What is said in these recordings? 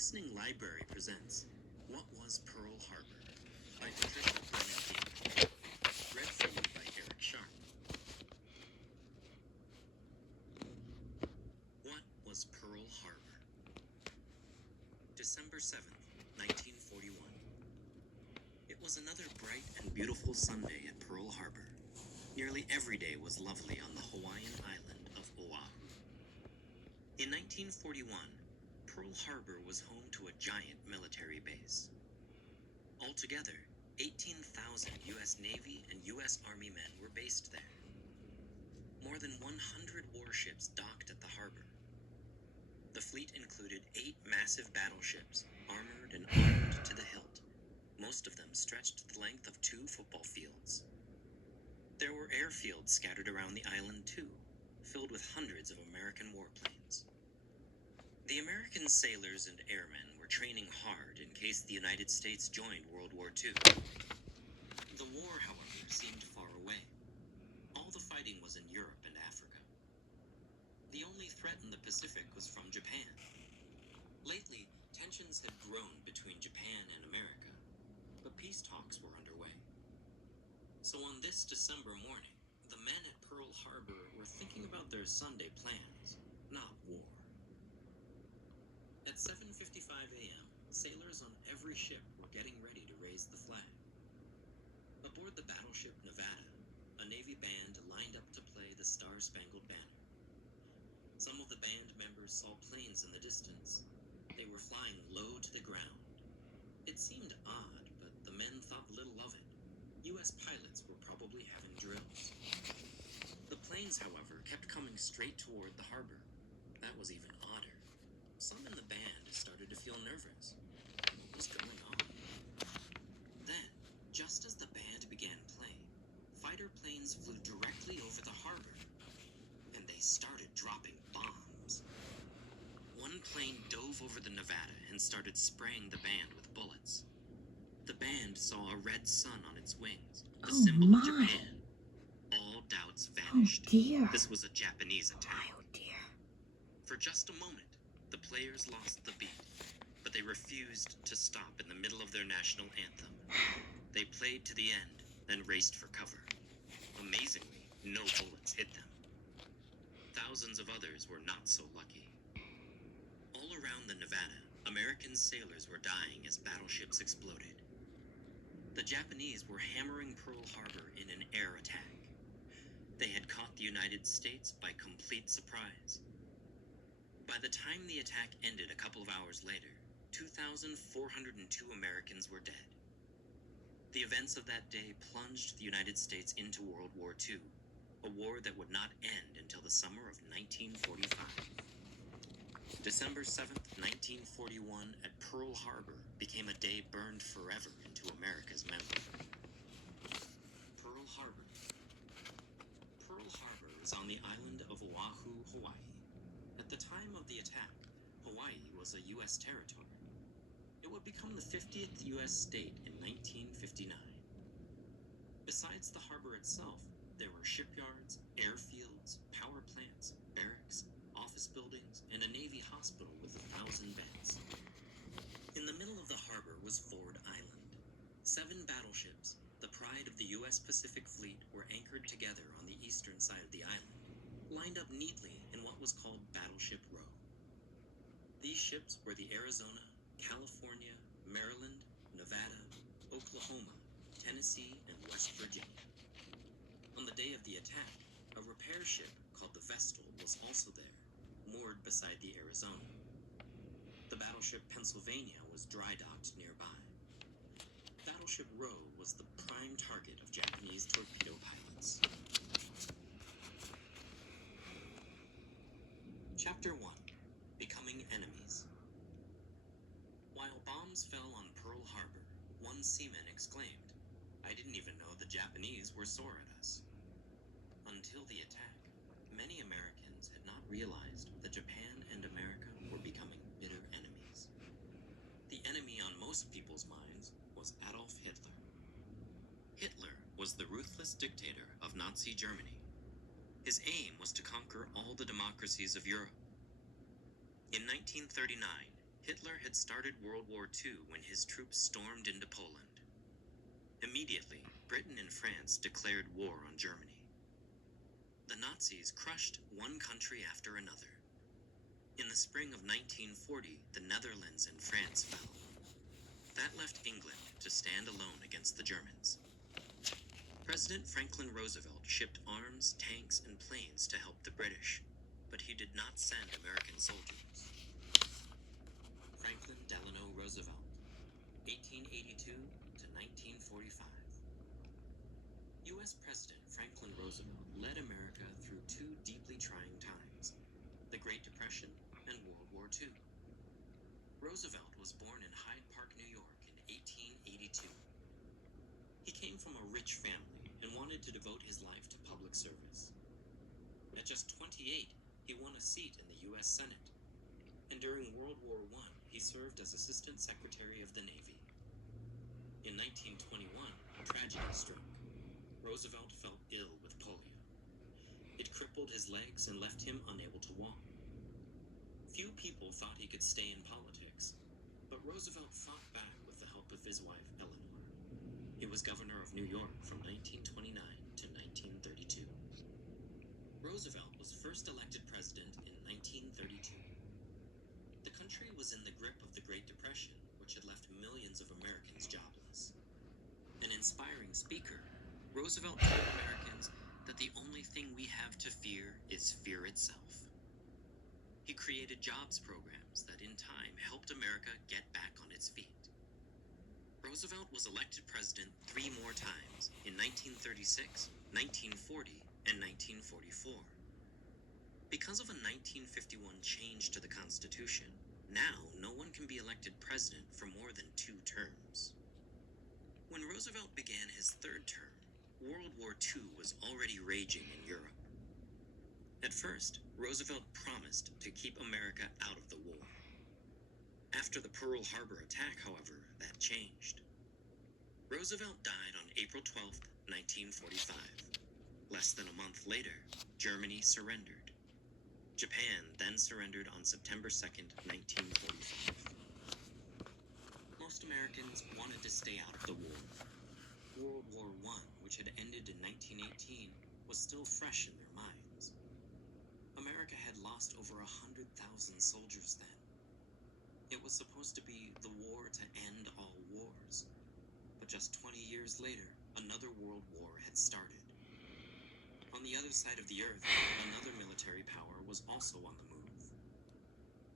Listening Library presents What Was Pearl Harbor by Patricia King. Read for you by Eric Sharp. What was Pearl Harbor? December 7th, 1941. It was another bright and beautiful Sunday at Pearl Harbor. Nearly every day was lovely on the Hawaiian island of Oahu. In 1941, Pearl Harbor was home to a giant military base. Altogether, 18,000 U.S. Navy and U.S. Army men were based there. More than 100 warships docked at the harbor. The fleet included 8 massive battleships, armored and armed to the hilt. Most of them stretched the length of 2 football fields. There were airfields scattered around the island too, filled with hundreds of American warplanes. The American sailors and airmen were training hard in case the United States joined World War II. The war, however, seemed far away. All the fighting was in Europe and Africa. The only threat in the Pacific was from Japan. Lately, tensions had grown between Japan and America, but peace talks were underway. So on this December morning, the men at Pearl Harbor were thinking about their Sunday plans, not war. At 7:55 a.m., sailors on every ship were getting ready to raise the flag. Aboard the battleship Nevada, a Navy band lined up to play the Star-Spangled Banner. Some of the band members saw planes in the distance. They were flying low to the ground. It seemed odd, but the men thought little of it. U.S. pilots were probably having drills. The planes, however, kept coming straight toward the harbor. That was even odder. Some in the band started to feel nervous. What was going on? Then, just as the band began playing, fighter planes flew directly over the harbor, and they started dropping bombs. One plane dove over the Nevada and started spraying the band with bullets. The band saw a red sun on its wings, the symbol of Japan. All doubts vanished. Oh dear. This was a Japanese attack. Oh dear. For just a moment, the players lost the beat, but they refused to stop in the middle of their national anthem. They played to the end, then raced for cover. Amazingly, no bullets hit them. Thousands of others were not so lucky. All around the Nevada, American sailors were dying as battleships exploded. The Japanese were hammering Pearl Harbor in an air attack. They had caught the United States by complete surprise. By the time the attack ended a couple of hours later, 2,402 Americans were dead. The events of that day plunged the United States into World War II, a war that would not end until the summer of 1945. December 7th, 1941, at Pearl Harbor became a day burned forever into America's memory. Pearl Harbor. Pearl Harbor is on the island of Oahu, Hawaii. At the time of the attack, Hawaii was a U.S. territory. It would become the 50th U.S. state in 1959. Besides the harbor itself, there were shipyards, airfields, power plants, barracks, office buildings, and a Navy hospital with 1,000 beds. In the middle of the harbor was Ford Island. 7 battleships, the pride of the U.S. Pacific Fleet, were anchored together on the eastern side of the island, lined up neatly in what was called Battleship Row. These ships were the Arizona, California, Maryland, Nevada, Oklahoma, Tennessee, and West Virginia. On the day of the attack, a repair ship called the Vestal was also there, moored beside the Arizona. The battleship Pennsylvania was dry docked nearby. Battleship Row was the prime target of Japanese torpedo pilots. Chapter 1. Becoming Enemies. While bombs fell on Pearl Harbor, one seaman exclaimed, "I didn't even know the Japanese were sore at us." Until the attack, many Americans had not realized that Japan and America were becoming bitter enemies. The enemy on most people's minds was Adolf Hitler. Hitler was the ruthless dictator of Nazi Germany. His aim was to conquer all the democracies of Europe. In 1939, Hitler had started World War II when his troops stormed into Poland. Immediately, Britain and France declared war on Germany. The Nazis crushed one country after another. In the spring of 1940, the Netherlands and France fell. That left England to stand alone against the Germans. President Franklin Roosevelt shipped arms, tanks, and planes to help the British, but he did not send American soldiers. Franklin Delano Roosevelt, 1882 to 1945. U.S. President Franklin Roosevelt led America through two deeply trying times, the Great Depression and World War II. Roosevelt was born in Hyde Park, New York in 1882. He came from a rich family and wanted to devote his life to public service. At just 28, he won a seat in the U.S. Senate, and during World War I, he served as Assistant Secretary of the Navy. In 1921, tragedy struck. Roosevelt fell ill with polio. It crippled his legs and left him unable to walk. Few people thought he could stay in politics, but Roosevelt fought back with the help of his wife, Eleanor. He was governor of New York from 1929 to 1932. Roosevelt was first elected president in 1932. The country was in the grip of the Great Depression, which had left millions of Americans jobless. An inspiring speaker, Roosevelt told Americans that the only thing we have to fear is fear itself. He created jobs programs that in time helped America get back on its feet. Roosevelt was elected president 3 more times, in 1936, 1940, and 1944. Because of a 1951 change to the Constitution, now no one can be elected president for more than 2 terms. When Roosevelt began his 3rd term, World War II was already raging in Europe. At first, Roosevelt promised to keep America out of the war. After the Pearl Harbor attack, however, that changed. Roosevelt died on April 12, 1945. Less than a month later, Germany surrendered. Japan then surrendered on September 2, 1945. Most Americans wanted to stay out of the war. World War I, which had ended in 1918, was still fresh in their minds. America had lost over 100,000 soldiers then. It was supposed to be the war to end all wars. But just 20 years later, another world war had started. On the other side of the earth, another military power was also on the move.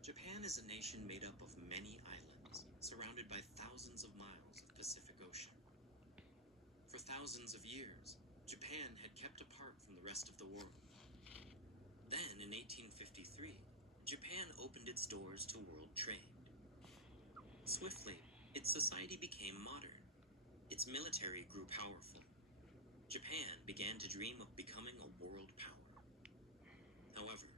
Japan is a nation made up of many islands, surrounded by thousands of miles of Pacific Ocean. For thousands of years, Japan had kept apart from the rest of the world. Then, in 1853, Japan opened its doors to world trade. Swiftly, its society became modern. Its military grew powerful. Japan began to dream of becoming a world power. However,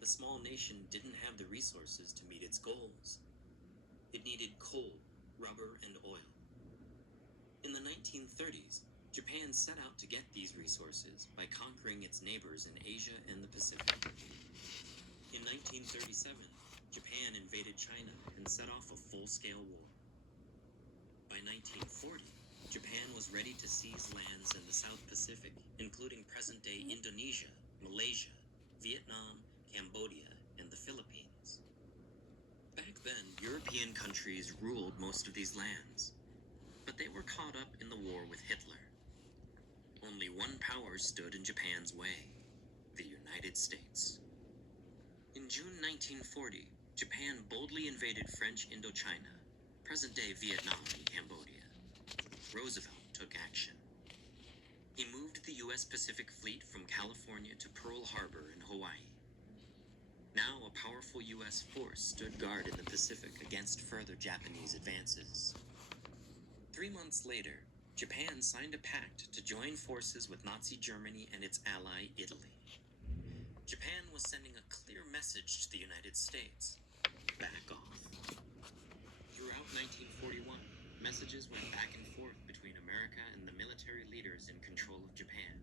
the small nation didn't have the resources to meet its goals. It needed coal, rubber, and oil. In the 1930s, Japan set out to get these resources by conquering its neighbors in Asia and the Pacific. In 1937, Japan invaded China and set off a full-scale war. By 1940, Japan was ready to seize lands in the South Pacific, including present-day Indonesia, Malaysia, Vietnam, Cambodia, and the Philippines. Back then, European countries ruled most of these lands, but they were caught up in the war with Hitler. Only one power stood in Japan's way: the United States. In June 1940, Japan boldly invaded French Indochina, present-day Vietnam and Cambodia. Roosevelt took action. He moved the U.S. Pacific Fleet from California to Pearl Harbor in Hawaii. Now a powerful U.S. force stood guard in the Pacific against further Japanese advances. 3 months later, Japan signed a pact to join forces with Nazi Germany and its ally, Italy. Japan was sending a clear message to the United States: back off. Throughout 1941, messages went back and forth between America and the military leaders in control of Japan.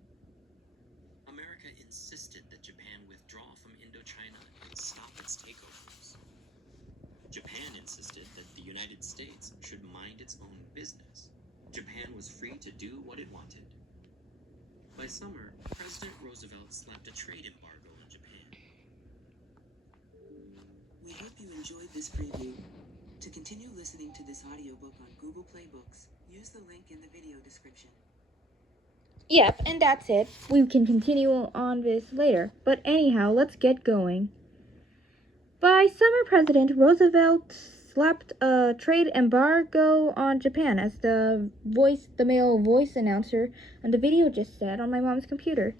America insisted that Japan withdraw from Indochina and stop its takeovers. Japan Japan was free to do what it wanted. By summer, President Roosevelt slapped a trade embargo on Japan. We hope you enjoyed this preview. To continue listening to this audiobook on Google Play Books, use the link in the video description. Yep, and that's it. We can continue on this later. But anyhow, let's get going. By summer, President Roosevelt slapped a trade embargo on Japan, as the male voice announcer on the video just said on my mom's computer.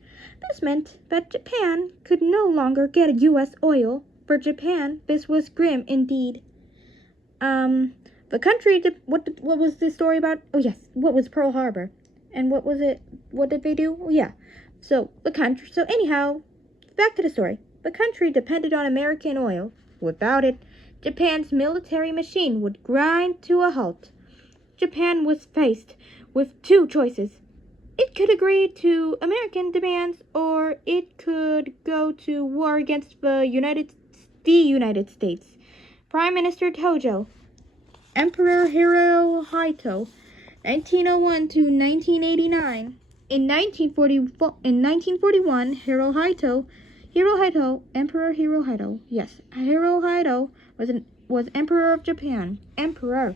This meant that Japan could no longer get U.S. oil. For Japan, this was grim indeed. The country, what was the story about? Oh yes, what was Pearl Harbor? And what was it? What did they do? Oh yeah. So anyhow, back to the story. The country depended on American oil. Without it, Japan's military machine would grind to a halt. Japan was faced with two choices. It could agree to American demands, or it could go to war against the United States. Prime Minister Tojo, Emperor Hirohito, 1901 to 1989. In 1941, Emperor Hirohito, yes, Hirohito was Emperor of Japan. Emperor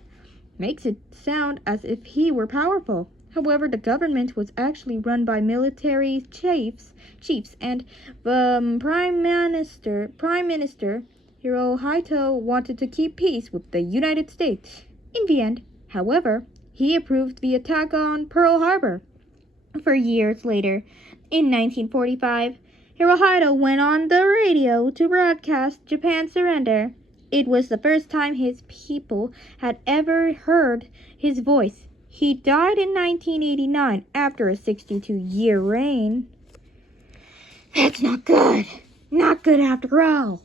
makes it sound as if he were powerful. However, the government was actually run by military chiefs, and the Prime Minister Hirohito wanted to keep peace with the United States. In the end, however, he approved the attack on Pearl Harbor. For years later, in 1945, Hirohito went on the radio to broadcast Japan's surrender. It was the first time his people had ever heard his voice. He died in 1989 after a 62-year reign. That's not good. Not good after all.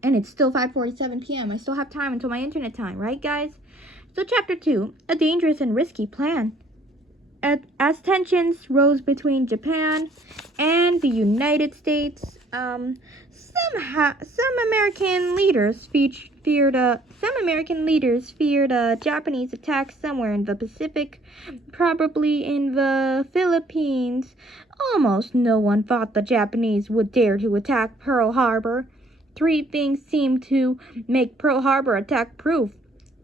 And it's still 5:47 p.m. I still have time until my internet time, right, guys? So Chapter 2, A Dangerous and Risky Plan. As tensions rose between Japan and the United States, some American leaders feared a Japanese attack somewhere in the Pacific, probably in the Philippines. Almost no one thought the Japanese would dare to attack Pearl Harbor. Three things seemed to make Pearl Harbor attack-proof.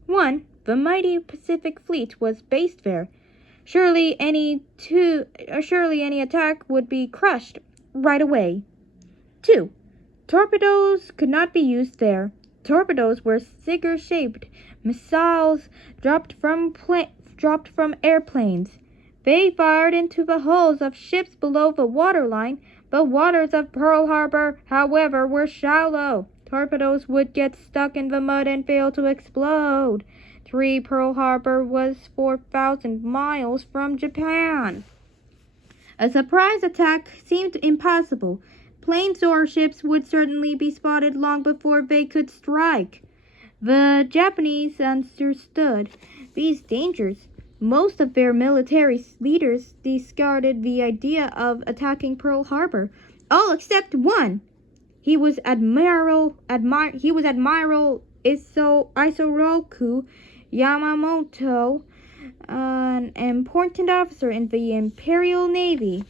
1. The mighty Pacific Fleet was based there. Surely any attack would be crushed right away. 2. Torpedoes could not be used there. Torpedoes were cigar-shaped missiles dropped from airplanes. They fired into the hulls of ships below the waterline. The waters of Pearl Harbor, however, were shallow. Torpedoes would get stuck in the mud and fail to explode. 3. Pearl Harbor was 4,000 miles from Japan. A surprise attack seemed impossible. Planes or ships would certainly be spotted long before they could strike. The Japanese understood these dangers. Most of their military leaders discarded the idea of attacking Pearl Harbor, all except one. He was Admiral Isoroku Yamamoto, an important officer in the Imperial Navy.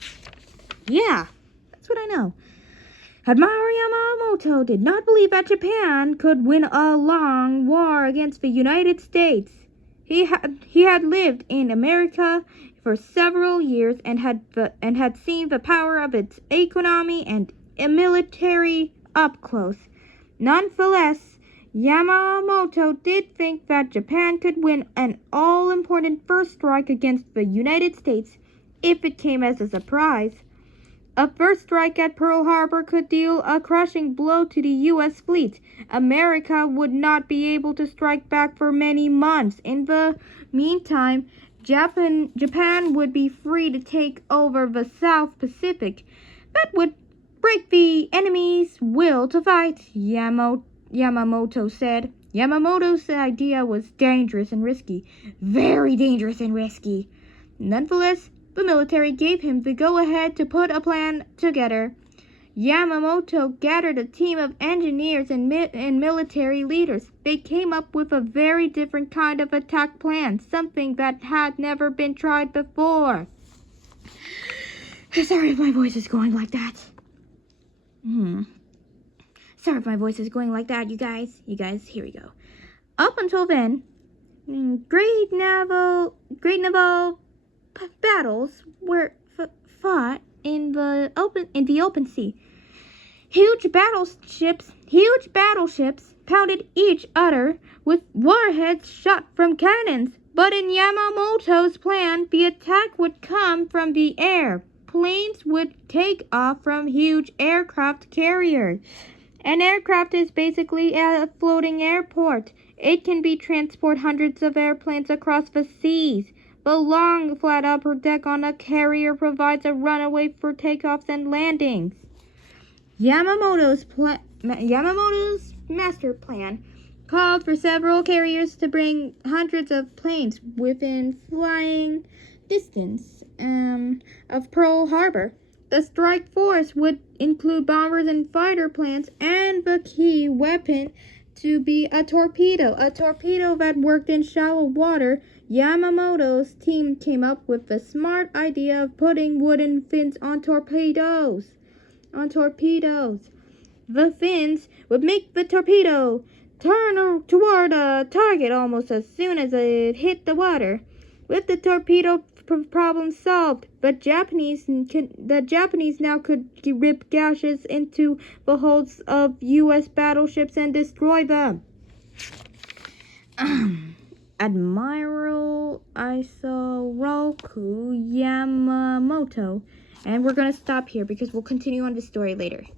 Yeah, that's what I know. Admiral Yamamoto did not believe that Japan could win a long war against the United States. He had lived in America for several years and had seen the power of its economy and military up close. Nonetheless, Yamamoto did think that Japan could win an all-important first strike against the United States if it came as a surprise. A first strike at Pearl Harbor could deal a crushing blow to the U.S. fleet. America would not be able to strike back for many months. In the meantime, Japan would be free to take over the South Pacific. That would break the enemy's will to fight, Yamamoto said. Yamamoto's idea was dangerous and risky. Very dangerous and risky. Nonetheless, the military gave him the go-ahead to put a plan together. Yamamoto gathered a team of engineers and military leaders. They came up with a very different kind of attack plan, something that had never been tried before. Sorry if my voice is going like that. Sorry if my voice is going like that, you guys. You guys, here we go. Up until then, great naval battles were fought in the open sea. Huge battleships pounded each other with warheads shot from cannons. But in Yamamoto's plan, the attack would come from the air. Planes would take off from huge aircraft carriers. An aircraft is basically a floating airport. It can transport hundreds of airplanes across the seas. The long, flat upper deck on a carrier provides a runway for takeoffs and landings. Yamamoto's master plan called for several carriers to bring hundreds of planes within flying distance of Pearl Harbor. The strike force would include bombers and fighter planes, and the key weapon to be a torpedo that worked in shallow water. Yamamoto's team came up with the smart idea of putting wooden fins on torpedoes. The fins would make the torpedo turn toward a target almost as soon as it hit the water. With the torpedo problem solved, the Japanese now could rip gashes into the hulls of U.S. battleships and destroy them. Admiral Isoroku Yamamoto. And we're going to stop here because we'll continue on the story later.